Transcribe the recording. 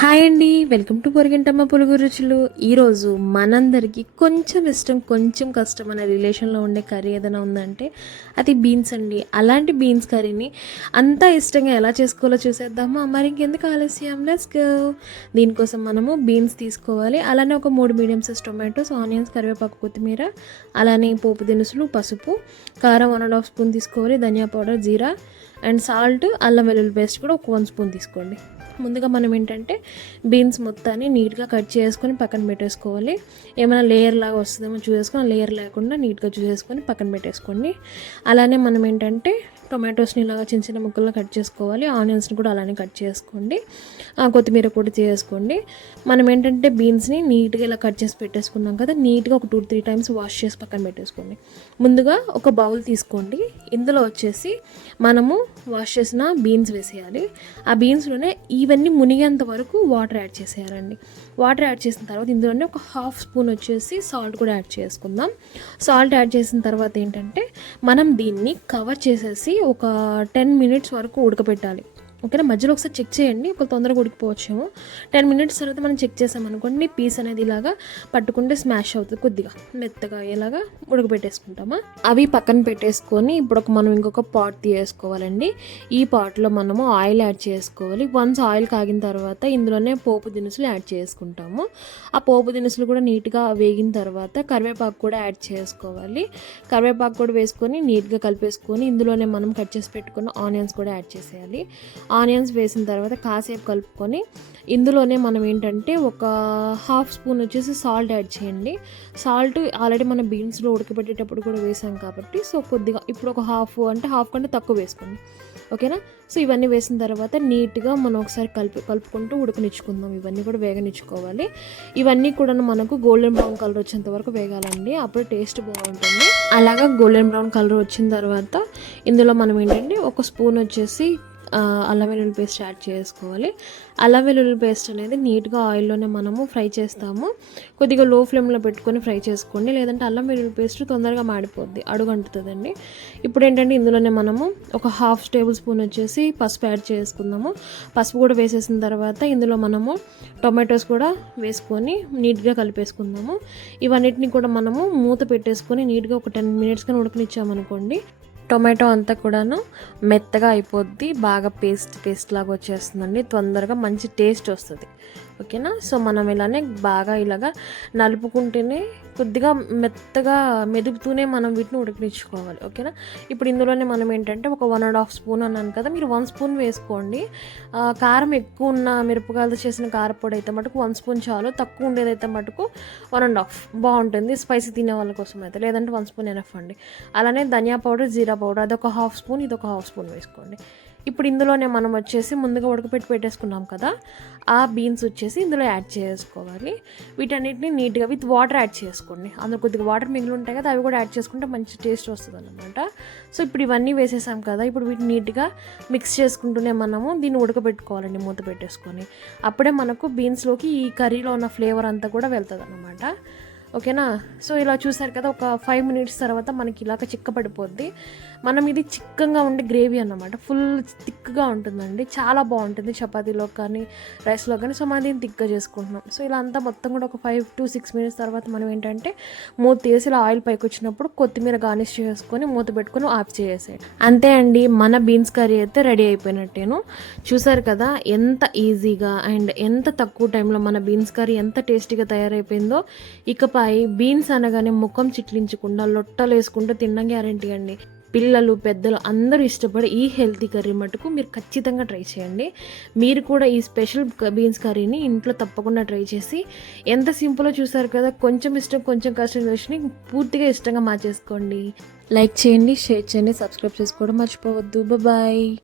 Hi అండి, welcome to పొరిగింటమ్మ పులుగు రుచులు. ఈరోజు మనందరికీ కొంచెం ఇష్టం కొంచెం కష్టం అనే రిలేషన్లో ఉండే కర్రీ ఏదైనా ఉందంటే అది బీన్స్ అండి. అలాంటి బీన్స్ కర్రీని అంతా ఇష్టంగా ఎలా చేసుకోవాలో చూసేద్దామా? మరి ఇంకెందుకు ఆలస్యం, లెట్స్ గో. దీనికోసం మనము బీన్స్ తీసుకోవాలి. అలానే ఒక 3 మీడియం సైజ్ టొమాటోస్, ఆనియన్స్, కరివేపాకు, కొత్తిమీర, అలానే పోపు దినుసులు, పసుపు, కారం 1.5 స్పూన్ తీసుకోవాలి, ధనియా పౌడర్, జీరా అండ్ సాల్ట్, అల్లం వెల్లుల్లి పేస్ట్ కూడా ఒక 1 స్పూన్ తీసుకోండి. ముందుగా మనం ఏంటంటే బీన్స్ మొత్తాన్ని నీట్గా కట్ చేసుకొని పక్కన పెట్టేసుకోవాలి. ఏమైనా లేయర్ లాగా వస్తుందేమో చూసేసుకొని, లేయర్ లేకుండా నీట్గా చూసేసుకొని పక్కన పెట్టేసుకోండి. అలానే మనం ఏంటంటే టొమాటోస్ని ఇలాగా చిన్న చిన్న ముక్కల్లో కట్ చేసుకోవాలి. ఆనియన్స్ని కూడా అలానే కట్ చేసుకోండి. కొత్తిమీర కూడా చేసుకోండి. మనం ఏంటంటే బీన్స్ని నీట్గా ఇలా కట్ చేసి పెట్టేసుకున్నాం కదా, నీట్గా ఒక 2-3 టైమ్స్ వాష్ చేసి పక్కన పెట్టేసుకోండి. ముందుగా ఒక బౌల్ తీసుకోండి. ఇందులో వచ్చేసి మనము వాష్ చేసిన బీన్స్ వేసేయాలి. ఆ బీన్స్లోనే ఇవన్నీ మునిగేంత వరకు వాటర్ యాడ్ చేసేయాలండి. వాటర్ యాడ్ చేసిన తర్వాత ఇందులోనే ఒక 1/2 స్పూన్ వచ్చేసి సాల్ట్ కూడా యాడ్ చేసుకుందాం. సాల్ట్ యాడ్ చేసిన తర్వాత ఏంటంటే మనం దీన్ని కవర్ చేసేసి ఒక 10 మినిట్స్ వరకు ఉడకబెట్టాలి. ఓకేనా? మధ్యలో ఒకసారి చెక్ చేయండి, ఒక తొందరగా ఉడికిపోవచ్చేమో. 10 మినిట్స్ తర్వాత మనం చెక్ చేసామనుకోండి, పీస్ అనేది ఇలాగా పట్టుకుంటే స్మాష్ అవుతుంది, కొద్దిగా మెత్తగా ఇలాగా ఉడకబెట్టేసుకుంటామా. అవి పక్కన పెట్టేసుకొని ఇప్పుడు మనం ఇంకొక పాట్ తీసుకోవాలండి. ఈ పాట్లో మనము ఆయిల్ యాడ్ చేసుకోవాలి. వన్స్ ఆయిల్ కాగిన తర్వాత ఇందులోనే పోపు దినుసులు యాడ్ చేసుకుంటాము. ఆ పోపు దినుసులు కూడా నీట్గా వేగిన తర్వాత కరివేపాకు కూడా యాడ్ చేసుకోవాలి. కరివేపాకు కూడా వేసుకొని నీట్గా కలిపేసుకొని ఇందులోనే మనం కట్ చేసి పెట్టుకున్న ఆనియన్స్ కూడా యాడ్ చేసేయాలి. ఆనియన్స్ వేసిన తర్వాత కాసేపు కలుపుకొని ఇందులోనే మనం ఏంటంటే ఒక 1/2 స్పూన్ వచ్చేసి సాల్ట్ యాడ్ చేయండి. సాల్ట్ ఆల్రెడీ మనం బీన్స్లో ఉడకబెట్టేటప్పుడు కూడా వేసాం కాబట్టి సో కొద్దిగా ఇప్పుడు ఒక హాఫ్ కంటే తక్కువ వేసుకోండి. ఓకేనా? సో ఇవన్నీ వేసిన తర్వాత నీట్గా మనం ఒకసారి కలుపుకుంటూ ఉడకనిచ్చుకుందాం. ఇవన్నీ కూడా వేగనిచ్చుకోవాలి. ఇవన్నీ కూడా మనకు గోల్డెన్ బ్రౌన్ కలర్ వచ్చేంత వరకు వేగాలండి, అప్పుడు టేస్ట్ బాగుంటుంది. అలాగా గోల్డెన్ బ్రౌన్ కలర్ వచ్చిన తర్వాత ఇందులో మనం ఏంటంటే ఒక స్పూన్ వచ్చేసి అల్లం వెల్లుల్లి పేస్ట్ యాడ్ చేసుకోవాలి. అల్లం వెల్లుల్లి పేస్ట్ అనేది నీట్గా ఆయిల్లోనే మనము ఫ్రై చేస్తాము. కొద్దిగా లో ఫ్లేమ్లో పెట్టుకొని ఫ్రై చేసుకోండి, లేదంటే అల్లం వెల్లుల్లి పేస్ట్ తొందరగా మాడిపోద్ది, అడుగు అంటుతుందండి. ఇప్పుడు ఏంటంటే ఇందులోనే మనము ఒక 1/2 టేబుల్ స్పూన్ వచ్చేసి పసుపు యాడ్ చేసుకుందాము. పసుపు కూడా వేసేసిన తర్వాత ఇందులో మనము టొమాటోస్ కూడా వేసుకొని నీట్గా కలిపేసుకుందాము. ఇవన్నిటిని కూడా మనము మూత పెట్టేసుకొని నీట్గా ఒక 10 మినిట్స్ కానీ ఉడకనిచ్చామనుకోండి, టొమాటో అంతా కూడాను మెత్తగా అయిపోద్ది, బాగా పేస్ట్ లాగా వచ్చేస్తుందండి, తొందరగా మంచి టేస్ట్ వస్తుంది. ఓకేనా? సో మనం ఇలానే బాగా ఇలాగా నలుపుకుంటేనే కొద్దిగా మెత్తగా మెదుపుతూనే మనం వీటిని ఉడకనిచ్చుకోవాలి. ఓకేనా? ఇప్పుడు ఇందులోనే మనం ఏంటంటే ఒక 1.5 స్పూన్ అన్నాను కదా, మీరు 1 స్పూన్ వేసుకోండి. కారం ఎక్కువ ఉన్న మిరపకాయలతో చేసిన కారపొడి అయితే మటుకు 1 స్పూన్ చాలు, తక్కువ ఉండేదైతే మటుకు 1.5 బాగుంటుంది స్పైసీ తినే వాళ్ళ కోసం అయితే, లేదంటే 1 స్పూన్ ఎనఫ్ అండి. అలానే ధనియా పౌడర్, జీరా పౌడర్ అదొక 1/2 స్పూన్, ఇదొక 1/2 స్పూన్ వేసుకోండి. ఇప్పుడు ఇందులోనే మనం వచ్చేసి ముందుగా పెట్టేసుకున్నాం కదా, ఆ బీన్స్ వచ్చేసి ఇందులో యాడ్ చేసుకోవాలి. వీటన్నిటిని నీట్గా విత్ వాటర్ యాడ్ చేసుకోండి. అందులో కొద్దిగా వాటర్ మిగిలి ఉంటాయి కదా, అవి కూడా యాడ్ చేసుకుంటే మంచి టేస్ట్ వస్తుంది అన్నమాట. సో ఇప్పుడు ఇవన్నీ వేసేసాం కదా, ఇప్పుడు వీటిని నీట్గా మిక్స్ చేసుకుంటూనే మనము దీన్ని ఉడకబెట్టుకోవాలండి మూత పెట్టేసుకొని. అప్పుడే మనకు బీన్స్లోకి ఈ కర్రీలో ఉన్న ఫ్లేవర్ అంతా కూడా వెళ్తుంది అన్నమాట. ఓకేనా? సో ఇలా చూసారు కదా, ఒక 5 మినిట్స్ తర్వాత మనకి ఇలాగ చిక్కపడిపోద్ది. మనం ఇది చిక్కగా ఉండే గ్రేవీ అన్నమాట, ఫుల్ థిక్గా ఉంటుందండి, చాలా బాగుంటుంది చపాతీలో కానీ రైస్లో కానీ. సో మనం దీన్ని థిక్గా చేసుకుంటున్నాం. సో ఇలా అంతా మొత్తం కూడా ఒక 5 to 6 మినిట్స్ తర్వాత మనం ఏంటంటే మూత తీసి ఇలా ఆయిల్ పైకి వచ్చినప్పుడు కొత్తిమీర గార్నిష్ చేసుకొని మూత పెట్టుకొని ఆఫ్ చేసేయండి. అంతే అండి, మన బీన్స్ కర్రీ అయితే రెడీ అయిపోయినట్టేను. చూసారు కదా ఎంత ఈజీగా అండ్ ఎంత తక్కువ టైంలో మన బీన్స్ కర్రీ ఎంత టేస్టీగా తయారైపోయిందో. ఇకపై బీన్స్ అనగానే ముఖం చిట్లించకుండా లొట్టలు వేసుకుంటూ తినడం గ్యారంటీ అండి. పిల్లలు పెద్దలు అందరూ ఇష్టపడే ఈ హెల్తీ కర్రీ మటుకు మీరు ఖచ్చితంగా ట్రై చేయండి. మీరు కూడా ఈ స్పెషల్ బీన్స్ కర్రీని ఇంట్లో తప్పకుండా ట్రై చేసి ఎంత సింపుల్గా చూసారు కదా, కొంచెం ఇష్టం కొంచెం కష్టం చేసి పూర్తిగా ఇష్టంగా మార్చేసుకోండి. లైక్ చేయండి, షేర్ చేయండి, సబ్స్క్రైబ్ చేసుకోవడం మర్చిపోవద్దు. బాయ్.